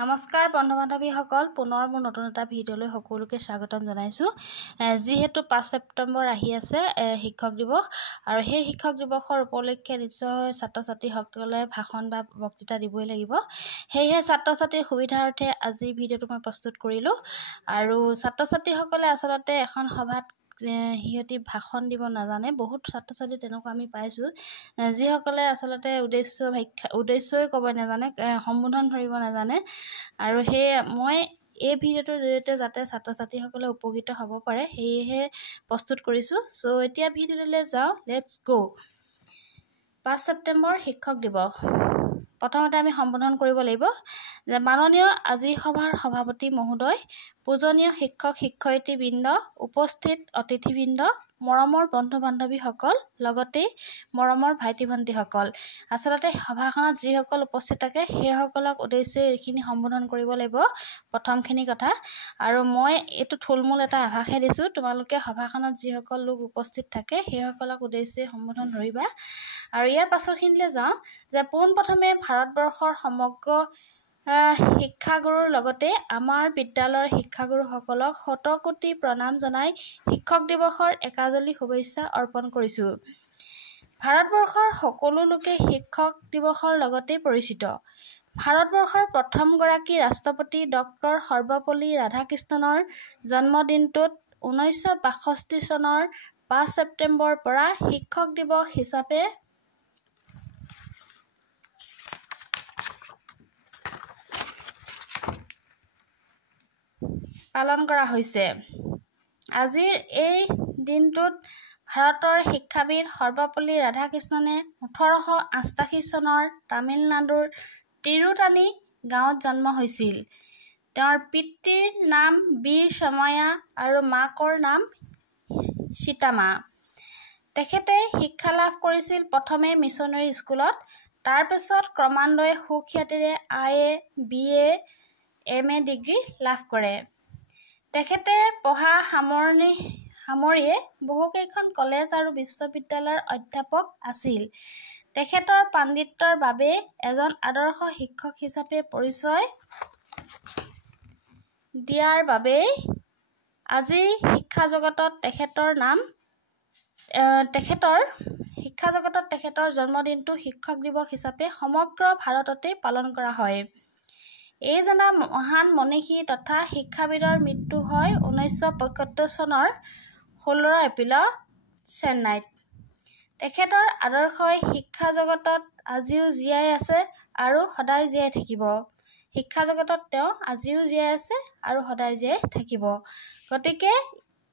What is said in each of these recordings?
নমস্কাৰ বন্ধু বান্ধৱীসকল, পুনৰ মোৰ নতুন এটা ভিডিঅ'লৈ সকলোকে স্বাগতম জনাইছোঁ। যিহেতু 5 ছেপ্টেম্বৰ আহি আছে শিক্ষক দিৱস, আৰু সেই শিক্ষক দিৱসৰ উপলক্ষে নিশ্চয় ছাত্ৰ ছাত্ৰীসকলে ভাষণ বা বক্তৃতা দিবই লাগিব। সেয়েহে ছাত্ৰ ছাত্ৰীৰ সুবিধাৰ্থে আজি ভিডিঅ'টো মই প্ৰস্তুত কৰিলোঁ। আৰু ছাত্ৰ ছাত্ৰীসকলে আচলতে এখন সভাত সিহঁতি ভাষণ দিব নাজানে। বহুত ছাত্ৰ ছাত্ৰী তেনেকুৱা আমি পাইছোঁ, যিসকলে আচলতে উদ্দেশ্যই ক'ব নাজানে, সম্বোধন ধৰিব নাজানে। আৰু সেয়ে মই এই ভিডিঅ'টোৰ জৰিয়তে যাতে ছাত্ৰ ছাত্ৰীসকলে উপকৃত হ'ব পাৰে, সেয়েহে প্ৰস্তুত কৰিছোঁ। চ' এতিয়া ভিডিঅ'টোলৈ যাওঁ, লেটছ গ'। 5 ছেপ্টেম্বৰ শিক্ষক দিৱস। প্ৰথমতে আমি সম্বোধন কৰিব লাগিব যে মাননীয় আজি সভাৰ সভাপতি মহোদয়, পূজনীয় শিক্ষক শিক্ষয়িত্ৰীবৃন্দ, উপস্থিত অতিথিবৃন্দ, মৰমৰ বন্ধু বান্ধৱীসকল, লগতে মৰমৰ ভাইটি ভণ্টিসকল। আচলতে সভাখনত যিসকল উপস্থিত থাকে সেইসকলক উদ্দেশ্যে এইখিনি সম্বোধন কৰিব লাগিব, প্ৰথমখিনি কথা। আৰু মই এইটো থুলমূল এটা আভাসহে দিছোঁ, তোমালোকে সভাখনত যিসকল লোক উপস্থিত থাকে সেইসকলক উদ্দেশ্যে সম্বোধন ধৰিবা। আৰু ইয়াৰ পাছৰখিনিলৈ যাওঁ যে পোনপ্ৰথমে ভাৰতবৰ্ষৰ সমগ্ৰ শিক্ষাগুৰুৰ লগতে আমাৰ বিদ্যালয়ৰ শিক্ষাগুৰুসকলক শতকোটি প্ৰণাম জনাই শিক্ষক দিৱসৰ একাঁজলি শুভেচ্ছা অৰ্পণ কৰিছোঁ। ভাৰতবৰ্ষৰ সকলো লোকে শিক্ষক দিৱসৰ লগতে পৰিচিত। ভাৰতবৰ্ষৰ প্ৰথমগৰাকী ৰাষ্ট্ৰপতি ডক্টৰ সৰ্বপল্লী ৰাধাকৃষ্ণনৰ জন্মদিনটোত 1962 চনৰ 5 ছেপ্টেম্বৰৰ পৰা শিক্ষক দিৱস হিচাপে পালন কৰা হৈছে। আজিৰ এই দিনটোত ভাৰতৰ শিক্ষাবিদ সৰ্বপল্লী ৰাধাকৃষ্ণনে 1888 চনৰ তামিলনাডুৰ তিৰুতানী গাঁৱত জন্ম হৈছিল। তেওঁৰ পিতৃৰ নাম বি সময়া আৰু মাকৰ নাম সীতামা। তেখেতে শিক্ষা লাভ কৰিছিল প্ৰথমে মিছনেৰী স্কুলত, তাৰ পিছত ক্ৰমান্বয়ে সুখ্যাতিৰে IA, BA, MA ডিগ্ৰী লাভ কৰে। তেখেতে পঢ়া সামৰিয়ে বহুকেইখন কলেজ আৰু বিশ্ববিদ্যালয়ৰ অধ্যাপক আছিল। তেখেতৰ পাণ্ডিত্যৰ বাবে এজন আদৰ্শ শিক্ষক হিচাপে পৰিচয় দিয়াৰ বাবেই আজি শিক্ষা জগতত তেখেতৰ জন্মদিনটো শিক্ষক দিৱস হিচাপে সমগ্ৰ ভাৰততে পালন কৰা হয়। এইজনা মহান মনীষী তথা শিক্ষাবিদৰ মৃত্যু হয় 1975 চনৰ 16 এপ্ৰিলত চেন্নাইত। তেখেতৰ আদৰ্শই শিক্ষা জগতত আজিও জীয়াই আছে আৰু সদায় জীয়াই থাকিব। শিক্ষা জগতত তেওঁ আজিও জীয়াই আছে আৰু সদায় জীয়াই থাকিব। গতিকে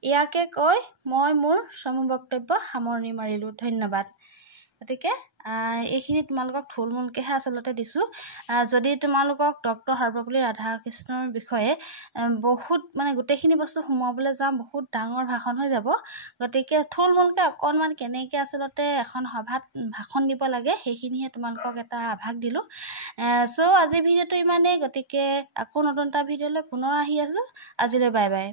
ইয়াকে কৈ মই মোৰ চমু বক্তব্য সামৰণি মাৰিলোঁ। ধন্যবাদ। গতিকে এইখিনি তোমালোকক থুলমূলকৈহে আচলতে দিছোঁ। যদি তোমালোকক ডক্টৰ সৰ্বপল্লী ৰাধাকৃষ্ণৰ বিষয়ে বহুত গোটেইখিনি বস্তু সোমাবলৈ যাওঁ, বহুত ডাঙৰ ভাষণ হৈ যাব। গতিকে থুলমূলকৈ অকণমান কেনেকৈ আচলতে এখন সভাত ভাষণ দিব লাগে সেইখিনিহে তোমালোকক এটা আভাস দিলোঁ। চ' আজি ভিডিঅ'টো ইমানেই। গতিকে আকৌ নতুন এটা ভিডিঅ'লৈ পুনৰ আহি আছোঁ। আজিলৈ বাই বাই।